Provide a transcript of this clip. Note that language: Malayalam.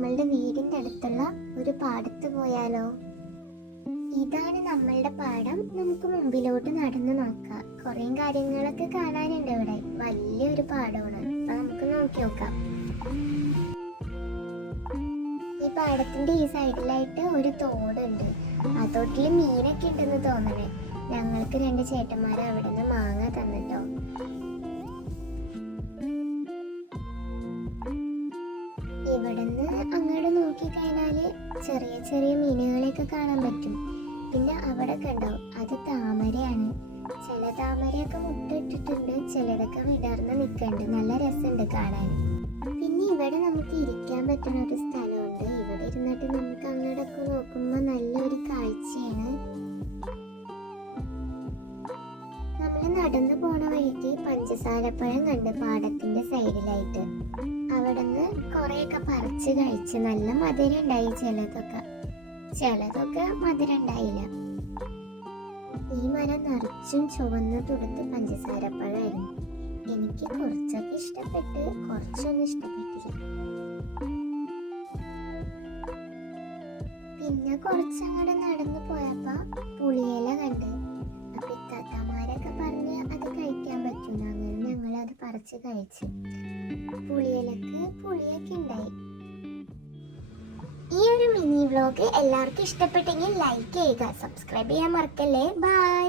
നമ്മളുടെ വീടിന്റെ അടുത്തുള്ള ഒരു പാടത്ത് പോയാലോ? ഇതാണ് നമ്മളുടെ പാടം. നമുക്ക് മുമ്പിലോട്ട് നടന്നു നോക്കാം. കുറേ കാര്യങ്ങളൊക്കെ കാണാനുണ്ട് ഇവിടെ. വലിയൊരു പാടമാണ്. അപ്പൊ നമുക്ക് നോക്കി നോക്കാം. ഈ പാടത്തിന്റെ ഈ സൈഡിലായിട്ട് ഒരു തോടുണ്ട്. ആ തോട്ടിൽ മീനൊക്കെ ഉണ്ടെന്ന് തോന്നണേ. ഞങ്ങൾക്ക് 2 ചേട്ടന്മാർ അവിടെ നിന്ന് മാങ്ങ തന്നിട്ടോ. ഇവിടുന്ന് അങ്ങോട്ട് നോക്കി കഴിഞ്ഞാല് ചെറിയ ചെറിയ മീനുകളെയൊക്കെ കാണാൻ പറ്റും. പിന്നെ അവിടെ കണ്ടോ, അത് താമരയാണ്. ചില താമരയൊക്കെ മുട്ടിട്ടിട്ടുണ്ട്, ചിലതൊക്കെ വിടർന്ന് നിൽക്കുന്നുണ്ട്. നല്ല രസമുണ്ട് കാണാൻ. പിന്നെ ഇവിടെ നമുക്ക് ഇരിക്കാൻ പറ്റുന്ന ഒരു സ്ഥലമുണ്ട്. ഇവിടെ ഇരുന്നിട്ട് നമുക്ക് അങ്ങോട്ടൊക്കെ നോക്കുമ്പോൾ നല്ലൊരു കാഴ്ചയാണ്. നമ്മൾ നടന്നു പോണ വഴിക്ക് പഞ്ചസാരപ്പഴം കണ്ട് പാടത്തിന്റെ സൈഡിലായിട്ട്. അവിടെ നിന്ന് കുറെയൊക്കെ പറിച്ച് കഴിച്ച് നല്ല മധുരം ഉണ്ടായി. ചിലതൊക്കെ മധുരം ഉണ്ടായില്ല. ഈ മരം നിറച്ചും ചുവന്ന് തുടുത്ത് പഞ്ചസാരപ്പഴമായിരുന്നു. എനിക്ക് കുറച്ചൊക്കെ ഇഷ്ടപ്പെട്ട്, കുറച്ചൊന്നും ഇഷ്ടപ്പെട്ടില്ല. പിന്നെ കുറച്ചങ്ങോട്ട് നടന്നു പോയപ്പോ പുളിയില കണ്ട്. അപ്പൊ ഇത്താത്തമാരൊക്കെ പറഞ്ഞ് അത് കഴിക്കാൻ പറ്റുന്നു. അങ്ങനെ ഞങ്ങൾ അത് പറിച്ച് കഴിച്ചു. പുളിയിലക്ക് പുളിയൊക്കെ ഉണ്ടായി. ഈ ഒരു മിനി വ്ലോഗ് എല്ലാവർക്കും ഇഷ്ടപ്പെട്ടെങ്കിൽ ലൈക്ക് ചെയ്യുക, സബ്സ്ക്രൈബ് ചെയ്യാൻ മറക്കല്ലേ. ബൈ.